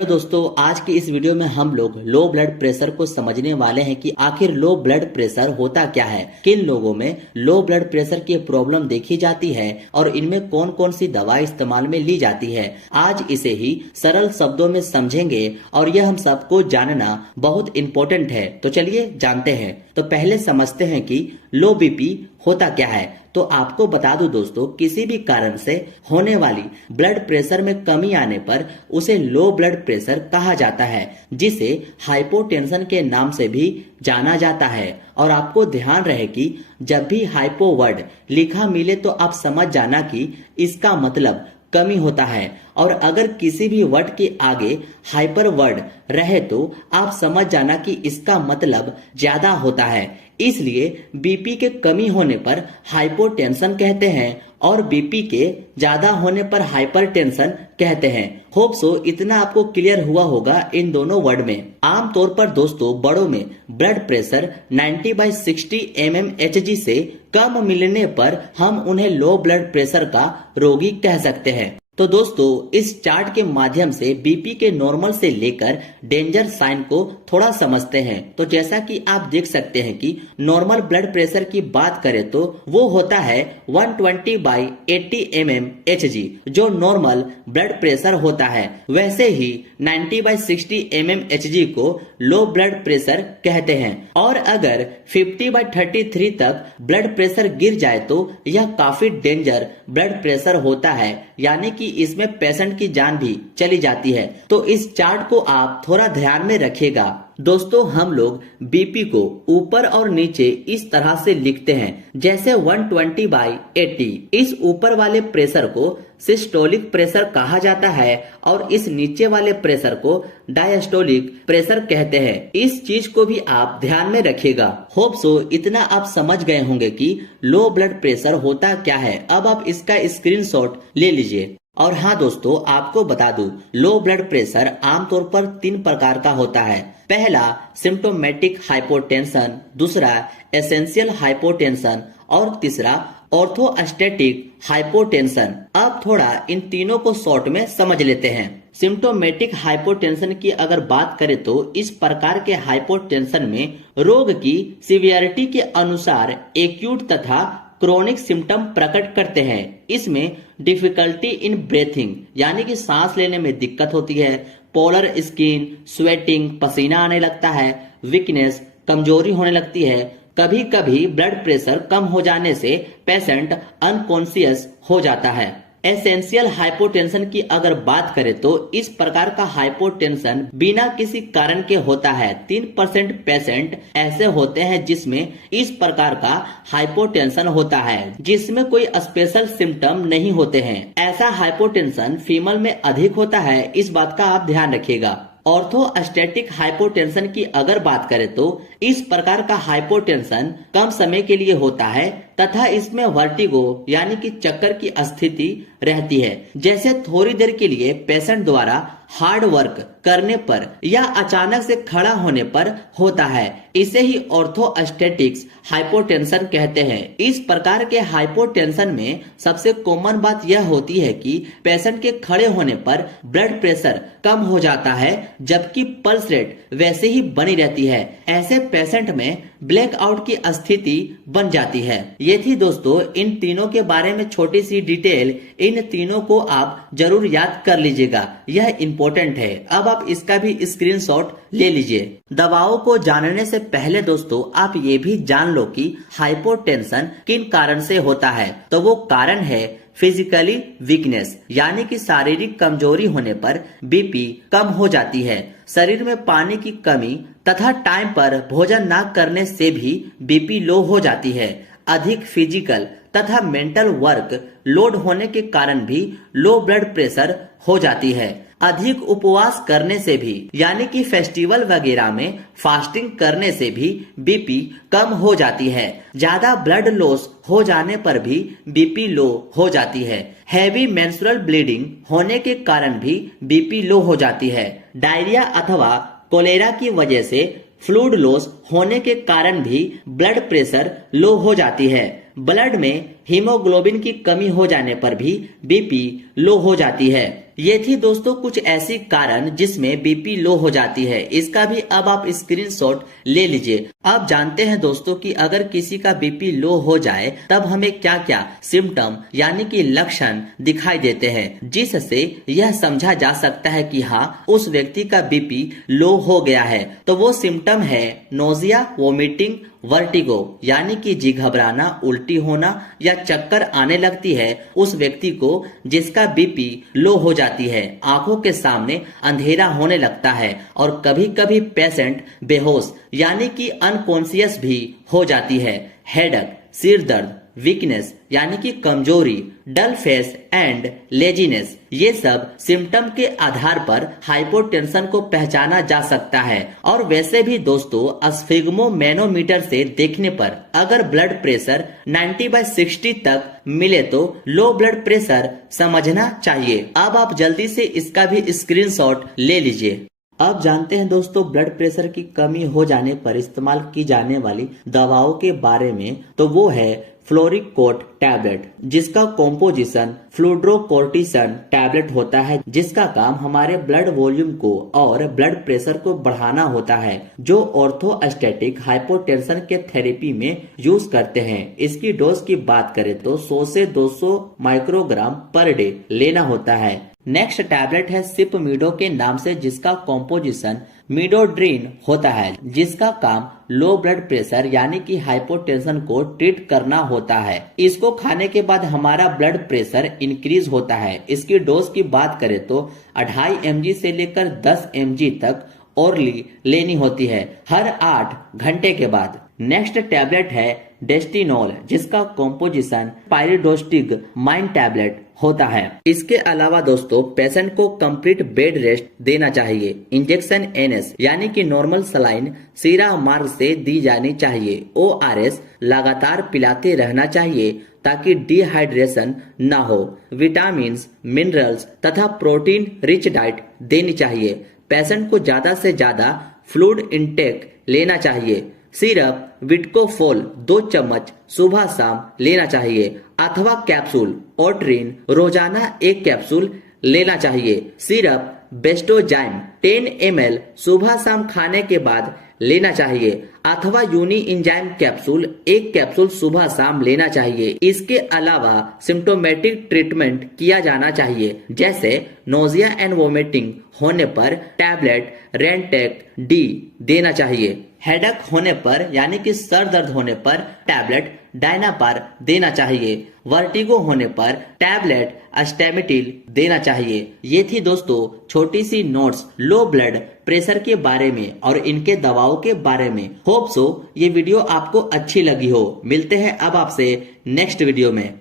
तो दोस्तों आज की इस वीडियो में हम लोग लो ब्लड प्रेशर को समझने वाले हैं कि आखिर लो ब्लड प्रेशर होता क्या है, किन लोगों में लो ब्लड प्रेशर की प्रॉब्लम देखी जाती है और इनमें कौन कौन सी दवाई इस्तेमाल में ली जाती है। आज इसे ही सरल शब्दों में समझेंगे और यह हम सबको जानना बहुत इम्पोर्टेंट है। तो चलिए जानते हैं। तो पहले समझते हैं कि लो बीपी होता क्या है। तो आपको बता दूं दोस्तों, किसी भी कारण से होने वाली ब्लड प्रेशर में कमी आने पर उसे लो ब्लड प्रेशर कहा जाता है, जिसे हाइपोटेंशन के नाम से भी जाना जाता है। और आपको ध्यान रहे कि जब भी हाइपो वर्ड लिखा मिले तो आप समझ जाना कि इसका मतलब कमी होता है, और अगर किसी भी वर्ड के आगे हाइपर वर्ड रहे तो आप समझ जाना कि इसका मतलब ज्यादा होता है। इसलिए बीपी के कमी होने पर हाइपोटेंशन कहते हैं और बीपी के ज्यादा होने पर हाइपरटेंशन कहते हैं। होप सो इतना आपको क्लियर हुआ होगा इन दोनों वर्ड में। आमतौर पर दोस्तों बड़ों में ब्लड प्रेशर 90/60 mmHg से कम मिलने पर हम उन्हें लो ब्लड प्रेशर का रोगी कह सकते हैं। तो दोस्तों इस चार्ट के माध्यम से बीपी के नॉर्मल से लेकर डेंजर साइन को थोड़ा समझते हैं। तो जैसा कि आप देख सकते हैं कि नॉर्मल ब्लड प्रेशर की बात करें तो वो होता है 120/80 mmHg, जो नॉर्मल ब्लड प्रेशर होता है। वैसे ही 90/60 mmHg को लो ब्लड प्रेशर कहते हैं, और अगर 50/33 तक ब्लड प्रेशर गिर जाए तो यह काफी डेंजर ब्लड प्रेशर होता है, यानी कि इसमें पेशेंट की जान भी चली जाती है। तो इस चार्ट को आप थोड़ा ध्यान में रखिएगा। दोस्तों हम लोग बीपी को ऊपर और नीचे इस तरह से लिखते हैं, जैसे 120/80। इस ऊपर वाले प्रेशर को सिस्टोलिक प्रेशर कहा जाता है और इस नीचे वाले प्रेशर को डायस्टोलिक प्रेशर कहते हैं। इस चीज को भी आप ध्यान में रखिएगा। होप सो इतना आप समझ गए होंगे कि लो ब्लड प्रेशर होता क्या है। अब आप इसका स्क्रीनशॉट ले लीजिए। और हाँ दोस्तों आपको बता दूं, लो ब्लड प्रेशर आमतौर पर 3 प्रकार का होता है। पहला सिम्टोमेटिक हाइपोटेंशन, दूसरा एसेंशियल हाइपोटेंशन और तीसरा ऑर्थोस्टैटिक हाइपोटेंशन। अब थोड़ा इन तीनों को शॉर्ट में समझ लेते हैं। सिम्टोमेटिक हाइपोटेंशन की अगर बात करें तो इस प्रकार के हाइपोटेंशन में रोग की सीवियरिटी के अनुसार एक्यूट तथा क्रोनिक सिम्टम प्रकट करते हैं। इसमें डिफिकल्टी इन ब्रीथिंग, यानी कि सांस लेने में दिक्कत होती है, पोलर स्किन, स्वेटिंग, पसीना आने लगता है, वीकनेस, कमजोरी होने लगती है। कभी कभी ब्लड प्रेशर कम हो जाने से पेशेंट अनकॉन्शियस हो जाता है। एसेंशियल हाइपोटेंशन की अगर बात करें तो इस प्रकार का हाइपोटेंशन बिना किसी कारण के होता है। 3% पेशेंट ऐसे होते हैं जिसमें इस प्रकार का हाइपोटेंशन होता है, जिसमें कोई स्पेशल सिम्टम नहीं होते हैं। ऐसा हाइपोटेंशन फीमेल में अधिक होता है, इस बात का आप ध्यान रखिएगा। ऑर्थोस्टैटिक हाइपोटेंशन की अगर बात करें तो इस प्रकार का हाइपोटेंशन कम समय के लिए होता है तथा इसमें वर्टिगो यानी कि चक्कर की स्थिति रहती है, जैसे थोड़ी देर के लिए पेशेंट द्वारा हार्ड वर्क करने पर या अचानक से खड़ा होने पर होता है। इसे ही ऑर्थोस्टैटिक हाइपोटेंशन कहते हैं। इस प्रकार के हाइपोटेंशन में सबसे कॉमन बात यह होती है कि पेशेंट के खड़े होने पर ब्लड प्रेशर कम हो जाता है, जबकि पल्स रेट वैसे ही बनी रहती है। ऐसे पेशेंट में ब्लैकआउट की स्थिति बन जाती है। ये थी दोस्तों इन तीनों के बारे में छोटी सी डिटेल। इन तीनों को आप जरूर याद कर लीजिएगा, यह इम्पोर्टेंट है। अब आप इसका भी स्क्रीनशॉट ले लीजिए। दवाओं को जानने से पहले दोस्तों आप ये भी जान लो कि हाइपोटेंशन किन कारण से होता है। तो वो कारण है फिजिकली वीकनेस, यानी कि शारीरिक कमजोरी होने पर बीपी कम हो जाती है। शरीर में पानी की कमी तथा टाइम पर भोजन न करने से भी बीपी लो हो जाती है। अधिक फिजिकल तथा मेंटल वर्क लोड होने के कारण भी लो ब्लड प्रेशर हो जाती है। अधिक उपवास करने से भी, यानी कि फेस्टिवल वगैरह में फास्टिंग करने से भी बीपी कम हो जाती है। ज्यादा ब्लड लॉस हो जाने पर भी बीपी लो हो जाती है। हैवी मेंस्ट्रुअल ब्लीडिंग होने के कारण भी बीपी लो हो जाती है। डायरिया अथवा कोलेरा की वजह से फ्लूइड लॉस होने के कारण भी ब्लड प्रेशर लो हो जाती है। ब्लड में हीमोग्लोबिन की कमी हो जाने पर भी बीपी लो हो जाती है। ये थी दोस्तों कुछ ऐसी कारण जिसमें बीपी लो हो जाती है। इसका भी अब आप स्क्रीनशॉट ले लीजिए। अब जानते हैं दोस्तों कि अगर किसी का बीपी लो हो जाए तब हमें क्या क्या सिम्टम यानी कि लक्षण दिखाई देते हैं, जिससे यह समझा जा सकता है कि हाँ उस व्यक्ति का बीपी लो हो गया है। तो वो सिम्टम है नोजिया, वोमिटिंग, वर्टिगो यानी कि जी घबराना, उल्टी होना या चक्कर आने लगती है उस व्यक्ति को जिसका बीपी लो हो जाती है। आंखों के सामने अंधेरा होने लगता है और कभी कभी पेशेंट बेहोश यानी कि अनकॉन्शियस भी हो जाती है। हेडेक, सिर दर्द, वीकनेस यानी कि कमजोरी, डल फेस एंड लेजीनेस, ये सब सिम्टम के आधार पर हाइपोटेंशन को पहचाना जा सकता है। और वैसे भी दोस्तों स्फिग्मोमेनोमीटर से देखने पर अगर ब्लड प्रेशर 90/60 तक मिले तो लो ब्लड प्रेशर समझना चाहिए। अब आप जल्दी से इसका भी स्क्रीनशॉट ले लीजिए। अब जानते हैं दोस्तों ब्लड प्रेशर की कमी हो जाने पर इस्तेमाल की जाने वाली दवाओं के बारे में। तो वो है फ्लोरिकोट टैबलेट, जिसका कॉम्पोजिशन फ्लूड्रोकोर्टिसन टैबलेट होता है, जिसका काम हमारे ब्लड वॉल्यूम को और ब्लड प्रेशर को बढ़ाना होता है, जो ऑर्थोस्टैटिक हाइपोटेंशन के थेरेपी में यूज करते हैं। इसकी डोज की बात करें तो 100 से 200 माइक्रोग्राम पर डे लेना होता है। नेक्स्ट टैबलेट है सिपमीडो के नाम से, जिसका कॉम्पोजिशन मिडोड्रीन होता है, जिसका काम लो ब्लड प्रेशर यानी कि हाइपोटेंशन को ट्रीट करना होता है। इसको खाने के बाद हमारा ब्लड प्रेशर इंक्रीज होता है। इसकी डोज की बात करें तो 2.5 mg से लेकर 10 mg तक ओरली लेनी होती है हर 8 घंटे के बाद। नेक्स्ट टैबलेट है डेस्टिनोल, जिसका कॉम्पोजिशन पायरिडोस्टिक माइन टैबलेट होता है। इसके अलावा दोस्तों पेशेंट को कंप्लीट बेड रेस्ट देना चाहिए। इंजेक्शन NS यानी कि नॉर्मल सलाइन सीरा मार्ग से दी जानी चाहिए। ORS लगातार पिलाते रहना चाहिए ताकि डिहाइड्रेशन ना हो। विटामिन, मिनरल्स तथा प्रोटीन रिच डाइट देनी चाहिए। पेशेंट को ज्यादा से ज्यादा फ्लूइड इंटेक लेना चाहिए। सिरप विटकोफोल 2 चम्मच सुबह शाम लेना चाहिए अथवा कैप्सूल ओट्रिन रोजाना 1 कैप्सूल लेना चाहिए। सिरप बेस्टोजाइम 10 ml सुबह शाम खाने के बाद लेना चाहिए अथवा यूनी इंजाइम कैप्सूल 1 कैप्सूल सुबह शाम लेना चाहिए। इसके अलावा सिम्टोमेटिक ट्रीटमेंट किया जाना चाहिए, जैसे नोजिया एंड वोमिटिंग होने पर टैबलेट रेंटेक डी देना चाहिए। हेडेक होने पर यानी कि सर दर्द होने पर टैबलेट डायनापार देना चाहिए। वर्टिगो होने पर टैबलेट अस्टेमिटिल देना चाहिए। ये थी दोस्तों छोटी सी नोट्स लो ब्लड प्रेशर के बारे में और इनके दवाओं के बारे में। होप सो ये वीडियो आपको अच्छी लगी हो। मिलते हैं अब आपसे नेक्स्ट वीडियो में।